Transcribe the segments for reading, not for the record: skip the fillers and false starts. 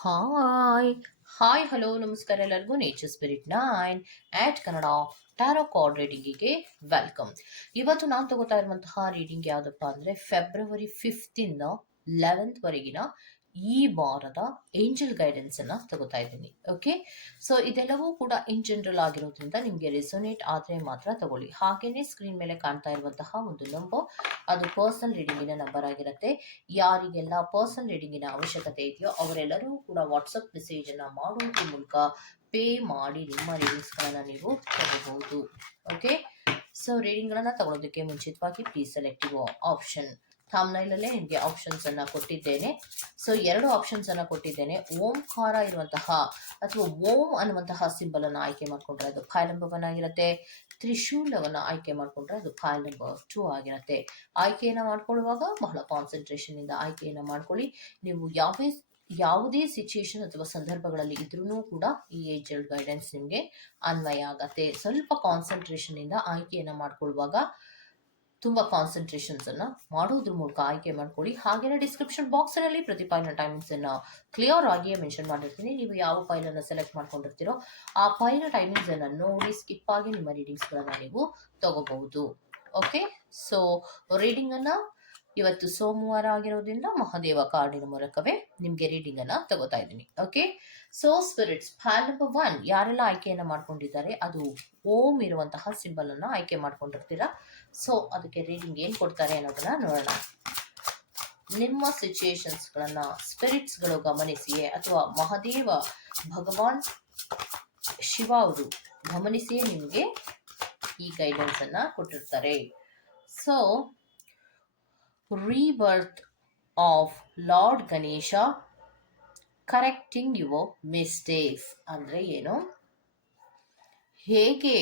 Hi hi hello ನಮಸ್ಕಾರ ಎಲ್ಲರಿಗೂ nature spirit 9 ಆಟ್ Kannada tarot card ರೀಡಿಂಗಿಗೆ welcome. ಇವತ್ತು ನಾನು ತಗೋತಾ ಇರುವಂತಹ ರೀಡಿಂಗ್ ಯಾವುದಪ್ಪ ಅಂದರೆ ಫೆಬ್ರವರಿ 5 ಇಂದ 11 ವರೆಗಿನ ಈ ವಾರದ ಏಂಜಲ್ ಗೈಡೆನ್ಸ್ ಅನ್ನ ತಗೋತಾ ಇದ್ದೀನಿ. ಓಕೆ, ಸೊ ಇದೆಲ್ಲವೂ ಕೂಡ ಇನ್ ಜನರಲ್ ಆಗಿರೋದ್ರಿಂದ ನಿಮಗೆ ರೆಸೊನೇಟ್ ಆದರೆ ಮಾತ್ರ ತಗೊಳ್ಳಿ. ಹಾಗೇನೆ ಸ್ಕ್ರೀನ್ ಮೇಲೆ ಕಾಣ್ತಾ ಇರುವಂತಹ ಒಂದು ನಂಬರ್, ಅದು ಪರ್ಸನಲ್ ರೀಡಿಂಗಿನ ನಂಬರ್ ಆಗಿರುತ್ತೆ. ಯಾರಿಗೆಲ್ಲ ಪರ್ಸನಲ್ ರೀಡಿಂಗಿನ ಅವಶ್ಯಕತೆ ಇದೆಯೋ ಅವರೆಲ್ಲರೂ ಕೂಡ ವಾಟ್ಸಪ್ ಮೆಸೇಜ್ ಅನ್ನ ಮಾಡೋದ್ರ ಮೂಲಕ ಪೇ ಮಾಡಿ ನಿಮ್ಮ ರೀಡಿಂಗ್ಸ್ಗಳನ್ನ ನೀವು ತಗೋಬಹುದು. ಓಕೆ, ಸೊ ರೀಡಿಂಗ್ಗಳನ್ನ ತಗೊಳ್ಳೋದಕ್ಕೆ ಮುಂಚಿತವಾಗಿ ಪ್ಲೀಸ್ ಸೆಲೆಕ್ಟ್ ಯುವರ್ ಆಪ್ಷನ್. ಥಂಬ್ನೈಲಲ್ಲೇ ನಿಮಗೆ ಆಪ್ಷನ್ಸ್ ಅನ್ನ ಕೊಟ್ಟಿದ್ದೇನೆ. ಸೊ 2 ಆಪ್ಷನ್ಸ್ ಅನ್ನ ಕೊಟ್ಟಿದ್ದೇನೆ. ಓಂಕಾರ ಇರುವಂತಹ ಅಥವಾ ಓಂ ಅನ್ನುವಂತಹ ಸಿಂಬಲ್ ಅನ್ನ ಆಯ್ಕೆ ಮಾಡ್ಕೊಂಡ್ರೆ ಅದು ಫೈಲ್ ನಂಬರ್ 1 ಆಗಿರುತ್ತೆ. ತ್ರಿಶೂಲವನ್ನ ಆಯ್ಕೆ ಮಾಡ್ಕೊಂಡ್ರೆ ಅದು ಫೈಲ್ ನಂಬರ್ 2 ಆಗಿರುತ್ತೆ. ಆಯ್ಕೆಯನ್ನ ಮಾಡ್ಕೊಳ್ಳುವಾಗ ಬಹಳ ಕಾನ್ಸಂಟ್ರೇಷನ್ ಇಂದ ಆಯ್ಕೆಯನ್ನ ಮಾಡ್ಕೊಳ್ಳಿ. ನೀವು ಯಾವುದೇ ಸಿಚುಯೇಷನ್ ಅಥವಾ ಸಂದರ್ಭಗಳಲ್ಲಿ ಇದ್ರೂ ಕೂಡ ಈ ಏಂಜಲ್ ಗೈಡೆನ್ಸ್ ನಿಮಗೆ ಅನ್ವಯ ಆಗತ್ತೆ. ಸ್ವಲ್ಪ ಕಾನ್ಸಂಟ್ರೇಷನ್ ಇಂದ ಆಯ್ಕೆಯನ್ನ ಮಾಡ್ಕೊಳ್ಳುವಾಗ ತುಂಬಾ ಕಾನ್ಸಂಟ್ರೇಷನ್ಸ್ ಅನ್ನ ಮಾಡೋದ್ರ ಮೂಲಕ ಆಯ್ಕೆ ಮಾಡ್ಕೊಳ್ಳಿ. ಹಾಗೇನೆ ಡಿಸ್ಕ್ರಿಪ್ಷನ್ ಬಾಕ್ಸ್ ನಲ್ಲಿ ಪ್ರತಿ ಫೈಲ್ನ ಟೈಮಿಂಗ್ಸ್ ಅನ್ನ ಕ್ಲಿಯರ್ ಆಗಿಯೇ ಮೆನ್ಷನ್ ಮಾಡಿರ್ತೀನಿ. ನೀವು ಯಾವ ಫೈಲ್ ಅನ್ನ ಸೆಲೆಕ್ಟ್ ಮಾಡ್ಕೊಂಡಿರ್ತೀರೋ ಆ ಫೈಲ್ನ ಟೈಮಿಂಗ್ಸ್ ಅನ್ನ ನೋಡಿ ಸ್ಕಿಪ್ ಆಗಿ ನಿಮ್ಮ ರೀಡಿಂಗ್ಸ್ ಗಳನ್ನ ನೀವು ತಗೋಬಹುದು. ಓಕೆ, ಸೊ ರೀಡಿಂಗ್ ಅನ್ನ ಇವತ್ತು ಸೋಮವಾರ ಆಗಿರೋದ್ರಿಂದ ಮಹಾದೇವ ಕಾರ್ಡಿನ ಮೂಲಕವೇ ನಿಮ್ಗೆ ರೀಡಿಂಗ್ ಅನ್ನ ತಗೋತಾ ಇದ್ದೀನಿ. Okay, so spirits file number 1 ಯಾರೆಲ್ಲ ಆಯ್ಕೆಯನ್ನ ಮಾಡ್ಕೊಂಡಿದ್ದಾರೆ ಅದು ಓಂ ಇರುವಂತಹ ಸಿಂಬಲ್ ಅನ್ನ ಆಯ್ಕೆ ಮಾಡ್ಕೊಂಡಿರ್ತೀರಾ. ಸೊ ಅದಕ್ಕೆ ರೀಡಿಂಗ್ ಏನ್ ಕೊಡ್ತಾರೆ ಅನ್ನೋದನ್ನ ನೋಡೋಣ. ನಿಮ್ಮ ಸಿಚುಯೇಷನ್ಸ್ ಗಳನ್ನ ಸ್ಪಿರಿಟ್ಸ್ ಗಳು ಗಮನಿಸಿಯೇ ಅಥವಾ ಮಹಾದೇವ ಭಗವಾನ್ ಶಿವ ಅವರು ಗಮನಿಸಿಯೇ ನಿಮಗೆ ಈ ಗೈಡೆನ್ಸ್ ಅನ್ನ ಕೊಟ್ಟಿರ್ತಾರೆ. So rebirth of Lord Ganesha correcting your mistakes ಅಂದ್ರೆ ಏನು, ಹೇಗೆ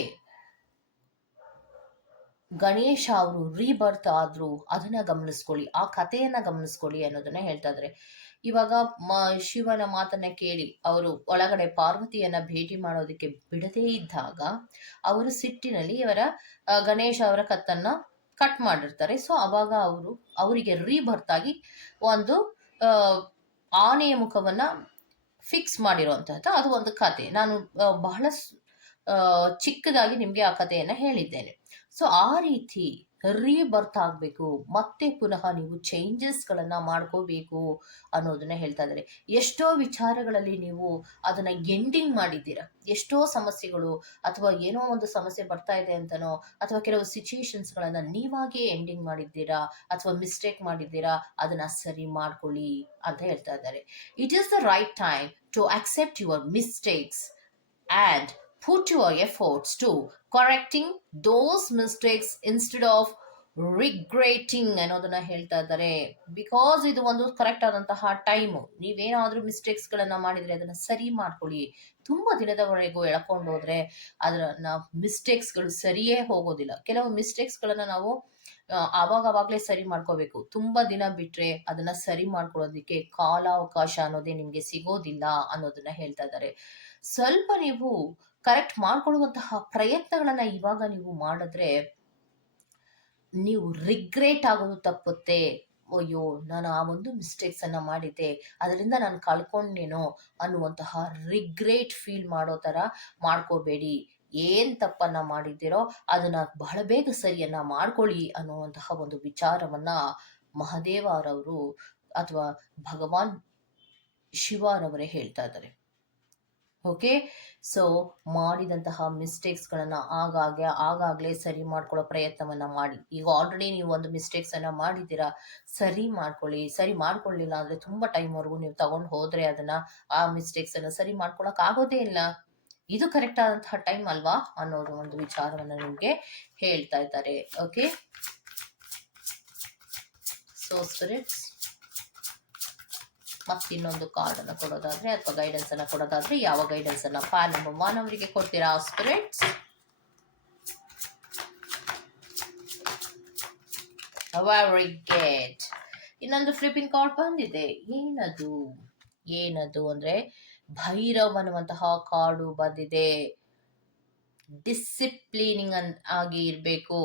ಗಣೇಶ ಅವರು ರೀಬರ್ತ್ ಆದ್ರು ಅದನ್ನ ಗಮನಿಸ್ಕೊಳ್ಳಿ, ಆ ಕಥೆಯನ್ನ ಗಮನಿಸ್ಕೊಳ್ಳಿ ಅನ್ನೋದನ್ನ ಹೇಳ್ತಾ ಇದ್ರೆ. ಇವಾಗ ಶಿವನ ಮಾತನ್ನ ಕೇಳಿ ಅವರು ಒಳಗಡೆ ಪಾರ್ವತಿಯನ್ನ ಭೇಟಿ ಮಾಡೋದಕ್ಕೆ ಬಿಡದೇ ಇದ್ದಾಗ ಅವರು ಸಿಟ್ಟಿನಲ್ಲಿ ಇವರ ಗಣೇಶ ಅವರ ಕತ್ತನ್ನ ಕಟ್ ಮಾಡಿರ್ತಾರೆ. ಸೊ ಅವಾಗ ಅವರಿಗೆ ರೀಬರ್ತ್ ಆಗಿ ಒಂದು ಆನೆಯ ಮುಖವನ್ನ ಫಿಕ್ಸ್ ಮಾಡಿರುವಂತಹದ್ದು ಅದು ಒಂದು ಕತೆ. ನಾನು ಬಹಳ ಚಿಕ್ಕದಾಗಿ ನಿಮ್ಗೆ ಆ ಕಥೆಯನ್ನ ಹೇಳಿದ್ದೇನೆ. ಸೊ ಆ ರೀತಿ ರೀಬರ್ತ್ ಆಗ್ಬೇಕು, ಮತ್ತೆ ಪುನಃ ನೀವು ಚೇಂಜಸ್ ಗಳನ್ನ ಮಾಡ್ಕೋಬೇಕು ಅನ್ನೋದನ್ನ ಹೇಳ್ತಾ ಇದ್ದಾರೆ. ಎಷ್ಟೋ ವಿಚಾರಗಳಲ್ಲಿ ನೀವು ಅದನ್ನ ಎಂಡಿಂಗ್ ಮಾಡಿದ್ದೀರಾ. ಎಷ್ಟೋ ಸಮಸ್ಯೆಗಳು ಅಥವಾ ಏನೋ ಒಂದು ಸಮಸ್ಯೆ ಬರ್ತಾ ಇದೆ ಅಂತನೋ ಅಥವಾ ಕೆಲವು ಸಿಚುಯೇಷನ್ಸ್ ಗಳನ್ನ ನೀವಾಗೇ ಎಂಡಿಂಗ್ ಮಾಡಿದ್ದೀರಾ ಅಥವಾ ಮಿಸ್ಟೇಕ್ ಮಾಡಿದ್ದೀರಾ, ಅದನ್ನ ಸರಿ ಮಾಡ್ಕೊಳ್ಳಿ ಅಂತ ಹೇಳ್ತಾ ಇದ್ದಾರೆ. It is the right time to accept your mistakes and put your efforts to correcting those mistakes instead of regretting ಅನ್ನೋದನ್ನ ಹೇಳ್ತಾ ಇದ್ದಾರೆ. ಬಿಕಾಸ್ ಇದು ಒಂದು ಕರೆಕ್ಟ್ ಆದಂತಹ ಟೈಮು. ನೀವೇನಾದ್ರೂ ಮಿಸ್ಟೇಕ್ಸ್ ಗಳನ್ನ ಮಾಡಿದ್ರೆ ಅದನ್ನ ಸರಿ ಮಾಡ್ಕೊಳ್ಳಿ. ತುಂಬಾ ದಿನದವರೆಗೂ ಎಳ್ಕೊಂಡು ಹೋದ್ರೆ ಅದನ್ನ ಮಿಸ್ಟೇಕ್ಸ್ ಗಳು ಸರಿಯೇ ಹೋಗೋದಿಲ್ಲ. ಕೆಲವು ಮಿಸ್ಟೇಕ್ಸ್ ಗಳನ್ನ ನಾವು ಅವಾಗವಾಗ್ಲೇ ಸರಿ ಮಾಡ್ಕೋಬೇಕು. ತುಂಬಾ ದಿನ ಬಿಟ್ರೆ ಅದನ್ನ ಸರಿ ಮಾಡ್ಕೊಳ್ಳೋದಿಕ್ಕೆ ಕಾಲಾವಕಾಶ ಅನ್ನೋದೇ ನಿಮ್ಗೆ ಸಿಗೋದಿಲ್ಲ ಅನ್ನೋದನ್ನ ಹೇಳ್ತಾ ಇದ್ದಾರೆ. ಸ್ವಲ್ಪ ನೀವು ಕರೆಕ್ಟ್ ಮಾಡ್ಕೊಳ್ಳುವಂತಹ ಪ್ರಯತ್ನಗಳನ್ನ ಇವಾಗ ನೀವು ಮಾಡಿದ್ರೆ ನೀವು ರಿಗ್ರೆಟ್ ಆಗೋದು ತಪ್ಪುತ್ತೆ. ಅಯ್ಯೋ ನಾನು ಆ ಒಂದು ಮಿಸ್ಟೇಕ್ಸ್ ಅನ್ನ ಮಾಡಿದ್ದೆ ಅದರಿಂದ ನಾನು ಕಳ್ಕೊಂಡೇನೋ ಅನ್ನುವಂತಹ ರಿಗ್ರೆಟ್ ಫೀಲ್ ಮಾಡೋ ತರ ಮಾಡ್ಕೋಬೇಡಿ. ಏನ್ ತಪ್ಪನ್ನ ಮಾಡಿದ್ದೀರೋ ಅದನ್ನ ಬಹಳ ಬೇಗ ಸರಿಯನ್ನ ಮಾಡ್ಕೊಳ್ಳಿ ಅನ್ನುವಂತಹ ಒಂದು ವಿಚಾರವನ್ನ ಮಹಾದೇವರವರು ಅಥವಾ ಭಗವಾನ್ ಶಿವರವರೇ ಹೇಳ್ತಾ ಇದ್ದಾರೆ. ಓಕೆ, ಸೊ ಮಾಡಿದಂತಹ ಮಿಸ್ಟೇಕ್ಸ್ ಗಳನ್ನ ಆಗಾಗ್ಲೇ ಸರಿ ಮಾಡ್ಕೊಳ್ಳೋ ಪ್ರಯತ್ನವನ್ನ ಮಾಡಿ. ಈಗ ಆಲ್ರೆಡಿ ನೀವು ಒಂದು ಮಿಸ್ಟೇಕ್ಸ್ ಅನ್ನ ಮಾಡಿದ್ದೀರಾ, ಸರಿ ಮಾಡ್ಕೊಳ್ಳಿ. ಸರಿ ಮಾಡ್ಕೊಳ್ಳಿಲ್ಲ ಅಂದ್ರೆ ತುಂಬಾ ಟೈಮ್ ವರೆಗೂ ನೀವು ತಗೊಂಡು ಹೋದ್ರೆ ಅದನ್ನ ಆ ಮಿಸ್ಟೇಕ್ಸ್ ಅನ್ನ ಸರಿ ಮಾಡ್ಕೊಳಕ್ ಆಗೋದೇ ಇಲ್ಲ. ಇದು ಕರೆಕ್ಟ್ ಆದಂತಹ ಟೈಮ್ ಅಲ್ವಾ ಅನ್ನೋದು ಒಂದು ವಿಚಾರವನ್ನ ನಿಮ್ಗೆ ಹೇಳ್ತಾ ಇದ್ದಾರೆ. ಓಕೆ, ಸೊ ಸ್ಪಿರಿಟ್ಸ್ ಮತ್ತಿನ್ನೊಂದು ಕಾರ್ಡ್ ಅನ್ನ ಕೊಡೋದಾದ್ರೆ ಅಥವಾ ಗೈಡೆನ್ಸ್ ಅನ್ನ ಕೊಡೋದಾದ್ರೆ ಯಾವ ಗೈಡೆನ್ಸ್ ಅನ್ನ ಫೈಲ್ ನಂಬರ್ 1 ಅವರಿಗೆ ಕೊಡ್ತೀರಾ ಸ್ಪಿರಿಟ್ಸ್? Very good. ಇನ್ನೊಂದು ಫ್ಲಿಪಿಂಗ್ ಕಾರ್ಡ್ ಬಂದಿದೆ. ಏನದು ಅಂದ್ರೆ ಭೈರವ್ ಅನ್ನುವಂತಹ ಕಾರ್ಡು ಬಂದಿದೆ. ಡಿಸಿಪ್ಲಿನಿಂಗ್ ಆಗಿ ಇರ್ಬೇಕು.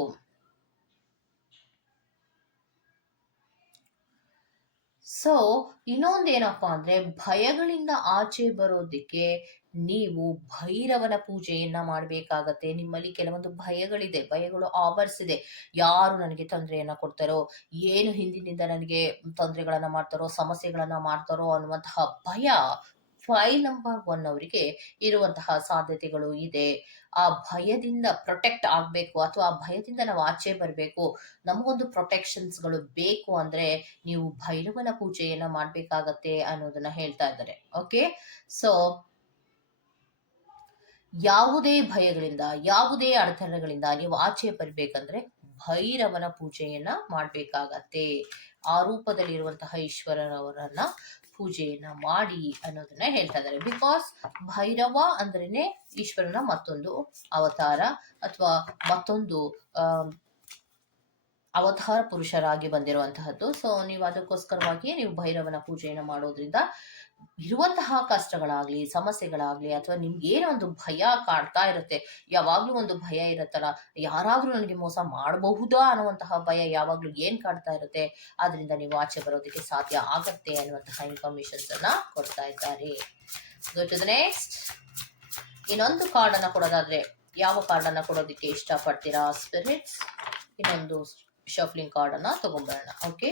ಸೊ ಇನ್ನೊಂದೇನಪ್ಪಾ ಅಂದ್ರೆ ಭಯಗಳಿಂದ ಆಚೆ ಬರೋದಿಕ್ಕೆ ನೀವು ಭೈರವನ ಪೂಜೆಯನ್ನ ಮಾಡ್ಬೇಕಾಗತ್ತೆ. ನಿಮ್ಮಲ್ಲಿ ಕೆಲವೊಂದು ಭಯಗಳಿದೆ, ಭಯಗಳು ಆವರಿಸಿದೆ. ಯಾರು ನನಗೆ ತೊಂದರೆಯನ್ನ ಕೊಡ್ತಾರೋ, ಏನು ಹಿಂದಿನಿಂದ ನನಗೆ ತೊಂದರೆಗಳನ್ನ ಮಾಡ್ತಾರೋ, ಸಮಸ್ಯೆಗಳನ್ನ ಮಾಡ್ತಾರೋ ಅನ್ನುವಂತಹ ಭಯ ಫೈಲ್ ನಂಬರ್ 1 ಅವರಿಗೆ ಇರುವಂತಹ ಸಾಧ್ಯತೆಗಳು ಇದೆ. ಆ ಭಯದಿಂದ ಪ್ರೊಟೆಕ್ಟ್ ಆಗ್ಬೇಕು ಅಥವಾ ಆ ಭಯದಿಂದ ನಾವು ಆಚೆ ಬರಬೇಕು, ನಮಗೊಂದು ಪ್ರೊಟೆಕ್ಷನ್ಸ್‌ಗಳು ಬೇಕು ಅಂದ್ರೆ ನೀವು ಭೈರವನ ಪೂಜೆಯನ್ನ ಮಾಡ್ಬೇಕಾಗತ್ತೆ ಅನ್ನೋದನ್ನ ಹೇಳ್ತಾ ಇದ್ದಾರೆ. ಓಕೆ. ಸೊ ಯಾವುದೇ ಭಯಗಳಿಂದ, ಯಾವುದೇ ಅಡೆತಡೆಗಳಿಂದ ನೀವು ಆಚೆ ಬರ್ಬೇಕಂದ್ರೆ ಭೈರವನ ಪೂಜೆಯನ್ನ ಮಾಡ್ಬೇಕಾಗತ್ತೆ. ಆ ರೂಪದಲ್ಲಿರುವಂತಹ ಈಶ್ವರನವರನ್ನ ಪೂಜೆಯನ್ನ ಮಾಡಿ ಅನ್ನೋದನ್ನ ಹೇಳ್ತಾ ಇದ್ದಾರೆ. ಬಿಕಾಸ್ ಭೈರವ ಅಂದ್ರೇನೆ ಈಶ್ವರನ ಮತ್ತೊಂದು ಅವತಾರ ಅಥವಾ ಮತ್ತೊಂದು ಅವತಾರ ಪುರುಷರಾಗಿ ಬಂದಿರುವಂತಹದ್ದು. ಸೊ ನೀವು ಅದಕ್ಕೋಸ್ಕರವಾಗಿ ನೀವು ಭೈರವನ ಪೂಜೆಯನ್ನು ಮಾಡೋದ್ರಿಂದ ಇರುವಂತಹ ಕಷ್ಟಗಳಾಗ್ಲಿ, ಸಮಸ್ಯೆಗಳಾಗ್ಲಿ, ಅಥವಾ ನಿಮ್ಗೆ ಏನೋ ಒಂದು ಭಯ ಕಾಡ್ತಾ ಇರುತ್ತೆ, ಯಾವಾಗ್ಲೂ ಒಂದು ಭಯ ಇರುತ್ತಲ್ಲ, ಯಾರಾದ್ರೂ ನನಗೆ ಮೋಸ ಮಾಡಬಹುದಾ ಅನ್ನುವಂತಹ ಭಯ ಯಾವಾಗ್ಲೂ ಏನ್ ಕಾಡ್ತಾ ಇರುತ್ತೆ, ಅದರಿಂದ ನೀವು ಆಚೆ ಬರೋದಕ್ಕೆ ಸಾಧ್ಯ ಆಗತ್ತೆ ಅನ್ನುವಂತಹ ಇನ್ಫಾರ್ಮೇಶನ್ಸ್ ಅನ್ನ ಕೊಡ್ತಾ ಇದ್ದಾರೆ. Go to the next. ಇನ್ನೊಂದು ಕಾರ್ಡ್ ಅನ್ನ ಕೊಡೋದಾದ್ರೆ ಯಾವ ಕಾರ್ಡ್ ಅನ್ನ ಕೊಡೋದಕ್ಕೆ ಇಷ್ಟಪಡ್ತೀರಾ ಸ್ಪಿರಿಟ್ಸ್? ಇನ್ನೊಂದು ಶಫ್ಲಿಂಗ್ ಕಾರ್ಡ್ ಅನ್ನ ತಗೊಂಡ್ಬರೋಣ. Okay,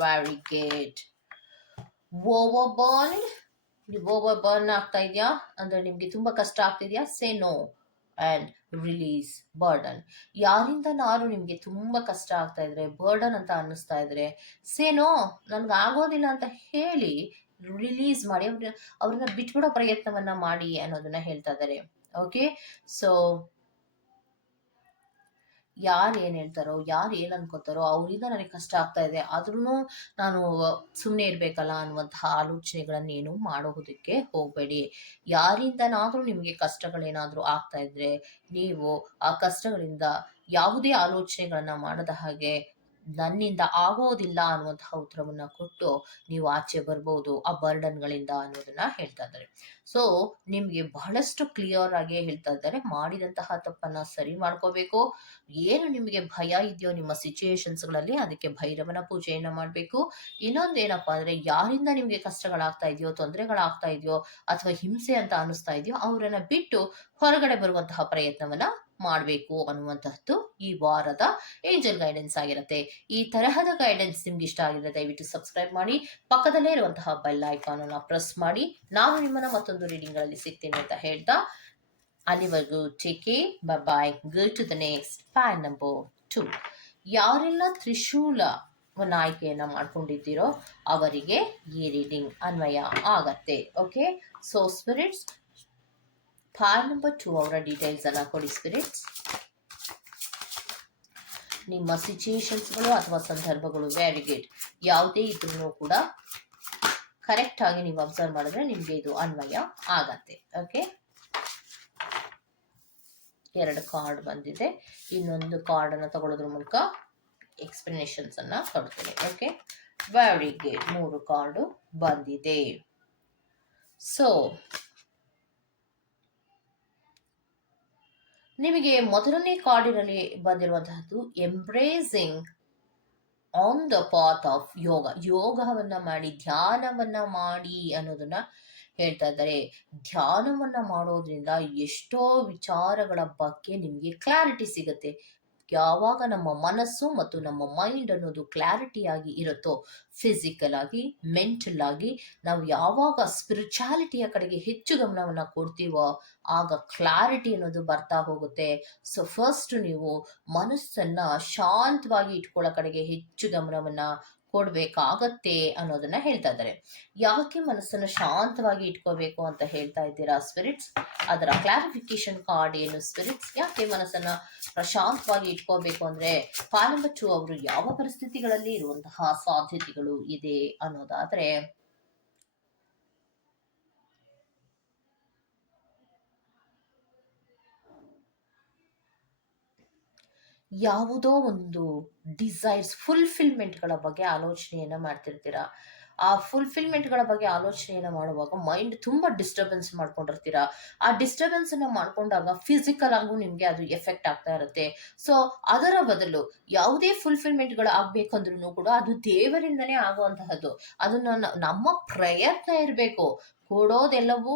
very good. Over burn ಆಗ್ತಾ ಇದೆಯಾ ಅಂದ್ರೆ ನಿಮ್ಗೆ ತುಂಬಾ ಕಷ್ಟ ಆಗ್ತಿದ್ಯಾ? Say no and release burden. ಯಾರಿಂದನಾದ್ರೂ ನಿಮ್ಗೆ ತುಂಬಾ ಕಷ್ಟ ಆಗ್ತಾ ಇದ್ರೆ, ಬರ್ಡನ್ ಅಂತ ಅನ್ನಿಸ್ತಾ ಇದ್ರೆ, ಸೇ ನೋ, ನನ್ಗೆ ಆಗೋದಿಲ್ಲ ಅಂತ ಹೇಳಿ ರಿಲೀಸ್ ಮಾಡಿ, ಅವ್ರನ್ನ ಬಿಟ್ಬಿಡೋ ಪ್ರಯತ್ನವನ್ನ ಮಾಡಿ ಅನ್ನೋದನ್ನ ಹೇಳ್ತಾ ಇದ್ದಾರೆ. ಓಕೆ. ಸೊ ಯಾರು ಏನ್ ಹೇಳ್ತಾರೋ, ಯಾರು ಏನ್ ಅನ್ಕೋತಾರೋ, ಅವರಿಂದ ನನಗೆ ಕಷ್ಟ ಆಗ್ತಾ ಇದೆ ಆದ್ರೂ ನಾನು ಸುಮ್ಮನೆ ಇರ್ಬೇಕಲ್ಲ ಅನ್ನುವಂತಹ ಆಲೋಚನೆಗಳನ್ನೇನು ಮಾಡೋದಕ್ಕೆ ಹೋಗ್ಬೇಡಿ. ಯಾರಿಂದನಾದ್ರೂ ನಿಮ್ಗೆ ಕಷ್ಟಗಳೇನಾದ್ರೂ ಆಗ್ತಾ ಇದ್ರೆ ನೀವು ಆ ಕಷ್ಟಗಳಿಂದ ಯಾವುದೇ ಆಲೋಚನೆಗಳನ್ನ ಮಾಡದ ಹಾಗೆ ನನ್ನಿಂದ ಆಗೋದಿಲ್ಲ ಅನ್ನುವಂತಹ ಉತ್ತರವನ್ನ ಕೊಟ್ಟು ನೀವು ಆಚೆ ಬರ್ಬೋದು ಆ ಬರ್ಡನ್ಗಳಿಂದ ಅನ್ನೋದನ್ನ ಹೇಳ್ತಾ ಇದ್ದಾರೆ. ಸೊ ನಿಮ್ಗೆ ಬಹಳಷ್ಟು ಕ್ಲಿಯರ್ ಆಗಿ ಹೇಳ್ತಾ ಇದ್ದಾರೆ, ಮಾಡಿದಂತಹ ತಪ್ಪನ್ನ ಸರಿ ಮಾಡ್ಕೋಬೇಕು. ಏನು ನಿಮಗೆ ಭಯ ಇದೆಯೋ ನಿಮ್ಮ ಸಿಚುಯೇಷನ್ಸ್ಗಳಲ್ಲಿ, ಅದಕ್ಕೆ ಭೈರವನ ಪೂಜೆಯನ್ನ ಮಾಡಬೇಕು. ಇನ್ನೊಂದೇನಪ್ಪಾ ಅಂದ್ರೆ ಯಾರಿಂದ ನಿಮ್ಗೆ ಕಷ್ಟಗಳಾಗ್ತಾ ಇದೆಯೋ, ತೊಂದರೆಗಳಾಗ್ತಾ ಇದೆಯೋ, ಅಥವಾ ಹಿಂಸೆ ಅಂತ ಅನಿಸ್ತಾ ಇದೆಯೋ ಅವರನ್ನ ಬಿಟ್ಟು ಹೊರಗಡೆ ಬರುವಂತಹ ಪ್ರಯತ್ನವನ್ನ ಮಾಡಬೇಕು ಅನ್ನುವಂತಹದ್ದು ಈ ವಾರದ ಏಂಜಲ್ ಗೈಡೆನ್ಸ್ ಆಗಿರುತ್ತೆ. ಈ ತರಹದ ಗೈಡೆನ್ಸ್ ನಿಮ್ಗೆ ಇಷ್ಟ ಆಗಿದ್ರೆ ದಯವಿಟ್ಟು ಸಬ್ಸ್ಕ್ರೈಬ್ ಮಾಡಿ, ಪಕ್ಕದಲ್ಲೇ ಇರುವಂತಹ ಬೆಲ್ ಐಕಾನ್ ಅನ್ನ ಪ್ರೆಸ್ ಮಾಡಿ. ನಾನು ನಿಮ್ಮನ್ನ ಮತ್ತೊಂದು ರೀಡಿಂಗ್ ಗಳಲ್ಲಿ ಸಿಗ್ತೀನಿ ಅಂತ ಹೇಳ್ತಾ ಅಲ್ಲಿವರೆಗೂ take care, bye bye. Go to the next fan number 2. ಯಾರೆಲ್ಲ ತ್ರಿಶೂಲವನ್ನ ಆಯ್ಕೆಯನ್ನ ಮಾಡ್ಕೊಂಡಿದ್ದೀರೋ ಅವರಿಗೆ ಈ ರೀಡಿಂಗ್ ಅನ್ವಯ ಆಗತ್ತೆ. Okay. So spirits, fan number 2 ಅವರ ಡೀಟೇಲ್ಸ್ ಅನ್ನ ಕೊಡಿ ಸ್ಪಿರಿಟ್ಸ್. ನಿಮ್ಮ ಸಿಚುಯೇಷನ್ಸ್ಗಳು ಅಥವಾ ಸಂದರ್ಭಗಳು ವೆರಿ ಗುಡ್ ಯಾವುದೇ ಇದ್ರೂ ಕೂಡ ಕರೆಕ್ಟ್ ಆಗಿ ನೀವು ಅಬ್ಸರ್ವ್ ಮಾಡಿದ್ರೆ ನಿಮ್ಗೆ ಇದು ಅನ್ವಯ ಆಗತ್ತೆ. ಓಕೆ, 2 ಕಾರ್ಡ್ ಬಂದಿದೆ. ಇನ್ನೊಂದು ಕಾರ್ಡ್ ಅನ್ನ ತಗೊಳ್ಳೋದ್ರ ಮೂಲಕ ಎಕ್ಸ್ಪ್ಲನೇಷನ್ಸ್ ಅನ್ನ ಕೊಡ್ತೇನೆ. Okay, very good. 3 ಕಾರ್ಡು ಬಂದಿದೆ. ಸೊ ನಿಮಗೆ ಮೊದಲನೇ ಕಾರ್ಡಿನಲ್ಲಿ ಬಂದಿರುವಂತಹದ್ದು embracing on the path of yoga. ಯೋಗವನ್ನ ಮಾಡಿ, ಧ್ಯಾನವನ್ನ ಮಾಡಿ ಅನ್ನೋದನ್ನ ಹೇಳ್ತಾ ಇದ್ದಾರೆ. ಧ್ಯಾನವನ್ನ ಮಾಡೋದ್ರಿಂದ ಎಷ್ಟೋ ವಿಚಾರಗಳ ಬಗ್ಗೆ ನಿಮಗೆ ಕ್ಲಾರಿಟಿ ಸಿಗುತ್ತೆ. ಯಾವಾಗ ನಮ್ಮ ಮನಸ್ಸು ಮತ್ತು ನಮ್ಮ ಮೈಂಡ್ ಅನ್ನೋದು ಕ್ಲಾರಿಟಿ ಆಗಿ ಇರುತ್ತೋ, ಫಿಸಿಕಲ್ ಆಗಿ, ಮೆಂಟಲ್ ಆಗಿ, ನಾವು ಯಾವಾಗ ಸ್ಪಿರಿಚುಯಾಲಿಟಿಯ ಕಡೆಗೆ ಹೆಚ್ಚು ಗಮನವನ್ನ ಕೊಡ್ತೀವೋ ಆಗ ಕ್ಲಾರಿಟಿ ಅನ್ನೋದು ಬರ್ತಾ ಹೋಗುತ್ತೆ. ಸೊ ಫಸ್ಟ್ ನೀವು ಮನಸ್ಸನ್ನ ಶಾಂತವಾಗಿ ಇಟ್ಕೊಳ್ಳೋ ಕಡೆಗೆ ಹೆಚ್ಚು ಗಮನವನ್ನ ಕೊಡ್ಬೇಕಾಗತ್ತೆ ಅನ್ನೋದನ್ನ ಹೇಳ್ತಾ ಇದ್ದಾರೆ. ಯಾಕೆ ಮನಸ್ಸನ್ನ ಶಾಂತವಾಗಿ ಇಟ್ಕೋಬೇಕು ಅಂತ ಹೇಳ್ತಾ ಇದ್ದೀರಾ ಸ್ಪಿರಿಟ್ಸ್? ಅದರ ಕ್ಲಾರಿಫಿಕೇಶನ್ ಕಾರ್ಡ್ ಏನು ಸ್ಪಿರಿಟ್ಸ್? ಯಾಕೆ ಮನಸ್ಸನ್ನ ಪ್ರಶಾಂತವಾಗಿ ಇಟ್ಕೋಬೇಕು ಅಂದ್ರೆ ಫೈಲ್ ನಂಬರ್ 2 ಅವರು ಯಾವ ಪರಿಸ್ಥಿತಿಗಳಲ್ಲಿ ಇರುವಂತಹ ಸಾಧ್ಯತೆಗಳು ಇದೆ ಅನ್ನೋದಾದ್ರೆ, ಯಾವುದೋ ಒಂದು ಡಿಸೈರ್ಸ್ ಫುಲ್ಫಿಲ್ಮೆಂಟ್ಗಳ ಬಗ್ಗೆ ಆಲೋಚನೆಯನ್ನ ಮಾಡ್ತಿರ್ತೀರಾ. ಆ ಫುಲ್ಫಿಲ್ಮೆಂಟ್ಗಳ ಬಗ್ಗೆ ಆಲೋಚನೆಯನ್ನ ಮಾಡುವಾಗ ಮೈಂಡ್ ತುಂಬಾ ಡಿಸ್ಟರ್ಬೆನ್ಸ್ ಮಾಡ್ಕೊಂಡಿರ್ತೀರಾ. ಆ ಡಿಸ್ಟರ್ಬೆನ್ಸ್ ಅನ್ನ ಮಾಡ್ಕೊಂಡಾಗ ಫಿಸಿಕಲ್ ಆಗೂ ನಿಮ್ಗೆ ಅದು ಎಫೆಕ್ಟ್ ಆಗ್ತಾ ಇರುತ್ತೆ. ಸೊ ಅದರ ಬದಲು ಯಾವುದೇ ಫುಲ್ಫಿಲ್ಮೆಂಟ್ಗಳು ಆಗ್ಬೇಕಂದ್ರೂ ಕೂಡ ಅದು ದೇವರಿಂದನೇ ಆಗುವಂತಹದ್ದು. ಅದನ್ನ ನಮ್ಮ ಪ್ರಯತ್ನ ಇರಬೇಕು. ಕೊಡೋದೆಲ್ಲವೂ,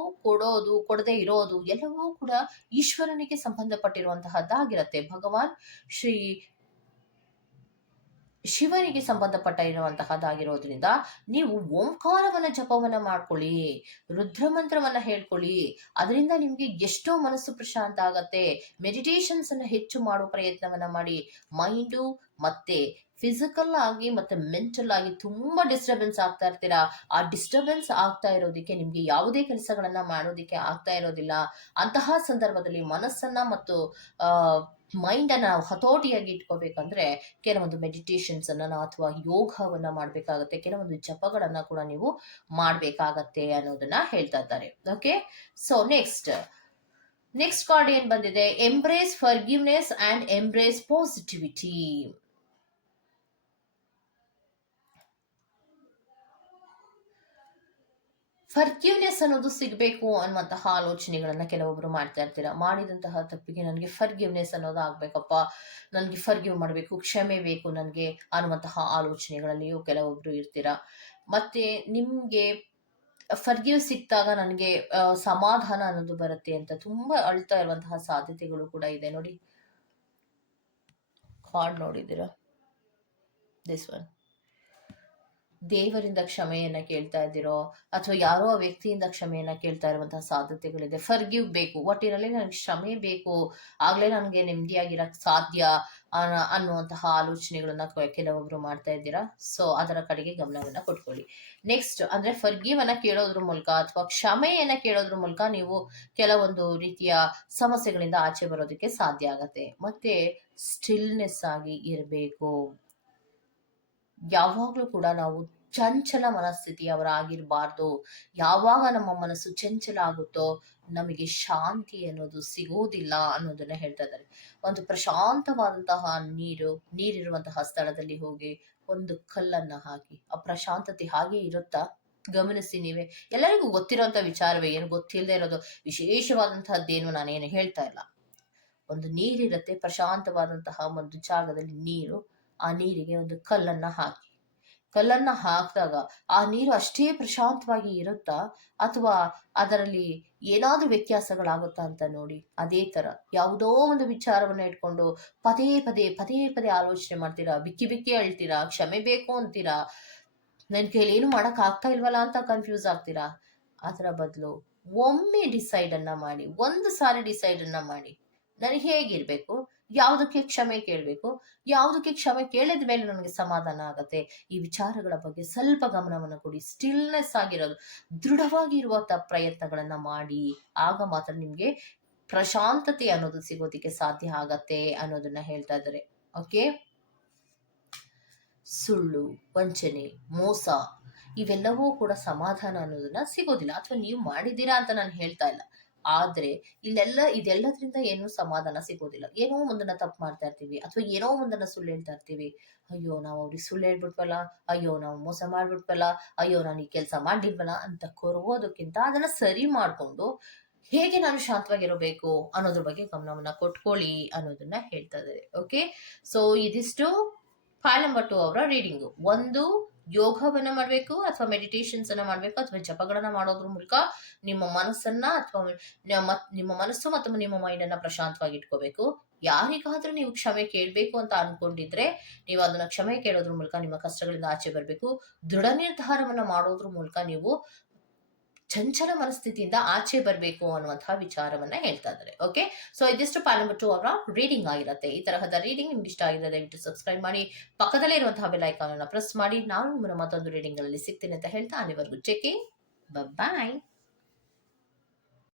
ಕೊಡದೆ ಇರೋದು ಎಲ್ಲವೂ ಕೂಡ ಈಶ್ವರನಿಗೆ ಸಂಬಂಧಪಟ್ಟಿರುವಂತಹದ್ದಾಗಿರತ್ತೆ. ಭಗವಾನ್ ಶ್ರೀ ಶಿವನಿಗೆ ಸಂಬಂಧಪಟ್ಟ ಇರುವಂತಹದ್ದಾಗಿರೋದ್ರಿಂದ ನೀವು ಓಂಕಾರವನ್ನ ಜಪವನ್ನ ಮಾಡ್ಕೊಳ್ಳಿ, ರುದ್ರಮಂತ್ರವನ್ನ ಹೇಳ್ಕೊಳ್ಳಿ. ಅದರಿಂದ ನಿಮ್ಗೆ ಎಷ್ಟೋ ಮನಸ್ಸು ಪ್ರಶಾಂತ ಆಗತ್ತೆ. ಮೆಡಿಟೇಷನ್ಸ್ ಅನ್ನ ಹೆಚ್ಚು ಮಾಡೋ ಪ್ರಯತ್ನವನ್ನ ಮಾಡಿ. ಮೈಂಡು ಮತ್ತೆ ಫಿಸಿಕಲ್ ಆಗಿ ಮತ್ತೆ ಮೆಂಟಲ್ ಆಗಿ ತುಂಬಾ ಡಿಸ್ಟರ್ಬೆನ್ಸ್ ಆಗ್ತಾ ಇರ್ತೀರಾ. ಆ ಡಿಸ್ಟರ್ಬೆನ್ಸ್ ಆಗ್ತಾ ಇರೋದಕ್ಕೆ ನಿಮ್ಗೆ ಯಾವುದೇ ಕೆಲಸಗಳನ್ನ ಮಾಡೋದಿಕ್ಕೆ ಆಗ್ತಾ ಇರೋದಿಲ್ಲ. ಅಂತಹ ಸಂದರ್ಭದಲ್ಲಿ ಮನಸ್ಸನ್ನ ಮತ್ತು ಆ ಮೈಂಡ್ ಅನ್ನ ನಾವು ಹತೋಟಿಯಾಗಿ ಇಟ್ಕೋಬೇಕಂದ್ರೆ ಕೆಲವೊಂದು ಮೆಡಿಟೇಷನ್ಸ್ ಅನ್ನ ಅಥವಾ ಯೋಗವನ್ನ ಮಾಡ್ಬೇಕಾಗತ್ತೆ. ಕೆಲವೊಂದು ಜಪಗಳನ್ನ ಕೂಡ ನೀವು ಮಾಡ್ಬೇಕಾಗತ್ತೆ ಅನ್ನೋದನ್ನ ಹೇಳ್ತಾ ಇದ್ದಾರೆ. ಓಕೆ, ಸೊ ನೆಕ್ಸ್ಟ್ ಕಾರ್ಡ್ ಏನ್ ಬಂದಿದೆ, embrace forgiveness and embrace positivity. Forgiveness ಅನ್ನೋದು ಸಿಗಬೇಕು ಅನ್ನುವಂತಹ ಆಲೋಚನೆಗಳನ್ನ ಕೆಲವೊಬ್ರು ಮಾಡ್ತಾ ಇರ್ತೀರಾ. ಮಾಡಿದಂತಹ ತಪ್ಪಿಗೆ ನನಗೆ ಫರ್ಗಿವ್ನೆಸ್ ಅನ್ನೋದು ಆಗ್ಬೇಕಪ್ಪ, ನನಗೆ ಫರ್ಗಿವ್ ಮಾಡಬೇಕು, ಕ್ಷಮೆ ಬೇಕು ನನಗೆ ಅನ್ನುವಂತಹ ಆಲೋಚನೆಗಳಲ್ಲಿಯೂ ಕೆಲವೊಬ್ರು ಇರ್ತೀರಾ. ಮತ್ತೆ ನಿಮ್ಗೆ ಫರ್ಗಿವ್ ಸಿಕ್ತಾಗ ನನಗೆ ಸಮಾಧಾನ ಅನ್ನೋದು ಬರುತ್ತೆ ಅಂತ ತುಂಬಾ ಅಳ್ತಾ ಇರುವಂತಹ ಸಾಧ್ಯತೆಗಳು ಕೂಡ ಇದೆ. ನೋಡಿ, ಕಾರ್ಡ್ ನೋಡಿದ್ದೀರಾ, ದಿಸ್ ಒನ್. ದೇವರಿಂದ ಕ್ಷಮೆಯನ್ನ ಕೇಳ್ತಾ ಇದ್ದೀರೋ ಅಥವಾ ಯಾರೋ ವ್ಯಕ್ತಿಯಿಂದ ಕ್ಷಮೆಯನ್ನ ಕೇಳ್ತಾ ಇರುವಂತಹ ಸಾಧ್ಯತೆಗಳಿದೆ. ಫರ್ಗಿವ್ ಬೇಕು, ಒಟ್ಟಿನಲ್ಲಿ ನನಗೆ ಕ್ಷಮೆ ಬೇಕು, ಆಗ್ಲೇ ನನಗೆ ನೆಮ್ಮದಿಯಾಗಿರಕ್ ಸಾಧ್ಯ ಅನ್ನುವಂತಹ ಆಲೋಚನೆಗಳನ್ನ ಕೆಲವೊಬ್ರು ಮಾಡ್ತಾ ಇದ್ದೀರಾ. ಸೊ ಅದರ ಕಡೆಗೆ ಗಮನವನ್ನ ಕೊಟ್ಕೊಳ್ಳಿ. ನೆಕ್ಸ್ಟ್ ಅಂದ್ರೆ ಫರ್ಗಿವ್ ಅನ್ನ ಕೇಳೋದ್ರ ಮೂಲಕ ಅಥವಾ ಕ್ಷಮೆಯನ್ನ ಕೇಳೋದ್ರ ಮೂಲಕ ನೀವು ಕೆಲವೊಂದು ರೀತಿಯ ಸಮಸ್ಯೆಗಳಿಂದ ಆಚೆ ಬರೋದಕ್ಕೆ ಸಾಧ್ಯ ಆಗತ್ತೆ. ಮತ್ತೆ ಸ್ಟಿಲ್ನೆಸ್ ಆಗಿ ಇರಬೇಕು. ಯಾವಾಗ್ಲೂ ಕೂಡ ನಾವು ಚಂಚಲ ಮನಸ್ಥಿತಿಯವರಾಗಿರ್ಬಾರ್ದು. ಯಾವಾಗ ನಮ್ಮ ಮನಸ್ಸು ಚಂಚಲ ಆಗುತ್ತೋ ನಮಗೆ ಶಾಂತಿ ಅನ್ನೋದು ಸಿಗೋದಿಲ್ಲ ಅನ್ನೋದನ್ನ ಹೇಳ್ತಾ ಇದ್ದಾರೆ. ಒಂದು ಪ್ರಶಾಂತವಾದಂತಹ ನೀರಿರುವಂತಹ ಸ್ಥಳದಲ್ಲಿ ಹೋಗಿ ಒಂದು ಕಲ್ಲನ್ನ ಹಾಕಿ, ಆ ಪ್ರಶಾಂತತೆ ಹಾಗೆ ಇರುತ್ತಾ ಗಮನಿಸಿ ನೀವೇ. ಎಲ್ಲರಿಗೂ ಗೊತ್ತಿರುವಂತ ವಿಚಾರವೇ, ಏನು ಗೊತ್ತಿಲ್ಲದೆ ಇರೋದು ವಿಶೇಷವಾದಂತಹದ್ದೇನು ನಾನೇನು ಹೇಳ್ತಾ ಇಲ್ಲ. ಒಂದು ನೀರಿರುತ್ತೆ, ಪ್ರಶಾಂತವಾದಂತಹ ಒಂದು ಜಾಗದಲ್ಲಿ ನೀರು, ಆ ನೀರಿಗೆ ಒಂದು ಕಲ್ಲನ್ನ ಹಾಕಿದಾಗ ಆ ನೀರು ಅಷ್ಟೇ ಪ್ರಶಾಂತವಾಗಿ ಇರುತ್ತಾ ಅಥವಾ ಅದರಲ್ಲಿ ಏನಾದ್ರೂ ವ್ಯತ್ಯಾಸಗಳಾಗುತ್ತಾ ಅಂತ ನೋಡಿ. ಅದೇ ತರ ಯಾವುದೋ ಒಂದು ವಿಚಾರವನ್ನ ಇಟ್ಕೊಂಡು ಪದೇ ಪದೇ ಆಲೋಚನೆ ಮಾಡ್ತೀರಾ, ಬಿಕ್ಕಿ ಅಳ್ತೀರಾ, ಕ್ಷಮೆ ಬೇಕು ಅಂತೀರಾ, ನನ್ ಕೈಲಿ ಏನು ಮಾಡಕ್ ಆಗ್ತಾ ಇಲ್ವಲ್ಲ ಅಂತ ಕನ್ಫ್ಯೂಸ್ ಆಗ್ತೀರಾ. ಅದರ ಬದಲು ಒಮ್ಮೆ ಒಂದು ಸಾರಿ ಡಿಸೈಡ್ ಅನ್ನ ಮಾಡಿ, ನನಗೆ ಹೇಗಿರ್ಬೇಕು, ಯಾವುದಕ್ಕೆ ಕ್ಷಮೆ ಕೇಳಬೇಕು, ಯಾವುದಕ್ಕೆ ಕ್ಷಮೆ ಕೇಳಿದ ಮೇಲೆ ನನಗೆ ಸಮಾಧಾನ ಆಗತ್ತೆ, ಈ ವಿಚಾರಗಳ ಬಗ್ಗೆ ಸ್ವಲ್ಪ ಗಮನವನ್ನು ಕೊಡಿ. ಸ್ಟಿಲ್ನೆಸ್ ಆಗಿರೋದು, ದೃಢವಾಗಿ ಇರುವಂತ ಪ್ರಯತ್ನಗಳನ್ನ ಮಾಡಿ. ಆಗ ಮಾತ್ರ ನಿಮ್ಗೆ ಪ್ರಶಾಂತತೆ ಅನ್ನೋದು ಸಿಗೋದಿಕ್ಕೆ ಸಾಧ್ಯ ಆಗತ್ತೆ ಅನ್ನೋದನ್ನ ಹೇಳ್ತಾ ಇದ್ದಾರೆ. ಓಕೆ, ಸುಳ್ಳು, ವಂಚನೆ, ಮೋಸ ಇವೆಲ್ಲವೂ ಕೂಡ ಸಮಾಧಾನ ಅನ್ನೋದನ್ನ ಸಿಗೋದಿಲ್ಲ. ಅಥವಾ ನೀವು ಮಾಡಿದ್ದೀರಾ ಅಂತ ನಾನು ಹೇಳ್ತಾ ಇಲ್ಲ, ಆದ್ರೆ ಇದೆಲ್ಲದ್ರಿಂದ ಏನೂ ಸಮಾಧಾನ ಸಿಗೋದಿಲ್ಲ. ಏನೋ ಒಂದನ್ನ ತಪ್ಪು ಮಾಡ್ತಾ ಇರ್ತೀವಿ ಅಥವಾ ಏನೋ ಒಂದನ್ನ ಸುಳ್ಳು ಹೇಳ್ತಾ ಇರ್ತೀವಿ. ಅಯ್ಯೋ, ನಾವು ಅವ್ರಿಗೆ ಸುಳ್ಳು ಹೇಳ್ಬಿಟ್ವಲ್ಲ, ಅಯ್ಯೋ ನಾವು ಮೋಸ ಮಾಡ್ಬಿಟ್ವಲ್ಲ, ಅಯ್ಯೋ ನಾನು ಈ ಕೆಲಸ ಮಾಡಿಲ್ವಲ್ಲ ಅಂತ ಕೊರಗೋದಕ್ಕಿಂತ ಅದನ್ನ ಸರಿ ಮಾಡ್ಕೊಂಡು ಹೇಗೆ ನಾನು ಶಾಂತವಾಗಿರಬೇಕು ಅನ್ನೋದ್ರ ಬಗ್ಗೆ ಗಮನವನ್ನ ಕೊಟ್ಕೊಳ್ಳಿ ಅನ್ನೋದನ್ನ ಹೇಳ್ತಾ ಇದ್ದಾರೆ. ಓಕೆ, ಸೊ ಇದಿಷ್ಟು ಫೈಲ್ ನಂಬರ್ 2 ಅವರ ರೀಡಿಂಗು. ಒಂದು, ಯೋಗವನ್ನ ಮಾಡಬೇಕು ಅಥವಾ ಮೆಡಿಟೇಷನ್ಸ್ ಅನ್ನ ಮಾಡಬೇಕು ಅಥವಾ ಜಪಗಳನ್ನ ಮಾಡೋದ್ರ ಮೂಲಕ ನಿಮ್ಮ ಮನಸ್ಸನ್ನ ಅಥವಾ ನಿಮ್ಮ ಮನಸ್ಸು ಮತ್ತು ನಿಮ್ಮ ಮೈಂಡ್ ಅನ್ನ ಪ್ರಶಾಂತವಾಗಿ ಇಟ್ಕೋಬೇಕು. ಯಾರಿಗಾದ್ರೂ ನೀವು ಕ್ಷಮೆ ಕೇಳಬೇಕು ಅಂತ ಅನ್ಕೊಂಡಿದ್ರೆ ನೀವು ಅದನ್ನ ಕ್ಷಮೆ ಕೇಳೋದ್ರ ಮೂಲಕ ನಿಮ್ಮ ಕಷ್ಟಗಳಿಂದ ಆಚೆ ಬರಬೇಕು. ದೃಢ ನಿರ್ಧಾರವನ್ನ ಮಾಡೋದ್ರ ಮೂಲಕ ನೀವು ಚಂಚಲ ಮನಸ್ಥಿತಿಯಿಂದ ಆಚೆ ಬರಬೇಕು ಅನ್ನುವಂತಹ ವಿಚಾರವನ್ನ ಹೇಳ್ತಾ ಇದ್ದಾರೆ. ಓಕೆ, ಸೊ ಇದಿಷ್ಟು ಫೈಲ್ ನಂಬರ್ 2 ಅವರ ರೀಡಿಂಗ್ ಆಗಿರುತ್ತೆ. ಈ ತರಹದ ರೀಡಿಂಗ್ ನಿಮ್ಗೆ ಇಷ್ಟ ಆಗಿದೆ ದಯವಿಟ್ಟು ಸಬ್ಸ್ಕ್ರೈಬ್ ಮಾಡಿ, ಪಕ್ಕದಲ್ಲೇ ಇರುವಂತಹ ಬೆಲ್ ಐಕಾನ್ ಅನ್ನ ಪ್ರೆಸ್ ಮಾಡಿ. ನಾನು ನಿಮ್ಮನ್ನ ಮತ್ತೊಂದು ರೀಡಿಂಗ್ ಅಲ್ಲಿ ಸಿಗ್ತೀನಿ ಅಂತ ಹೇಳ್ತಾ ಅಲ್ಲಿವರೆಗೂ ಟೇಕ್ ಕೇರ್, ಬಾಯ್.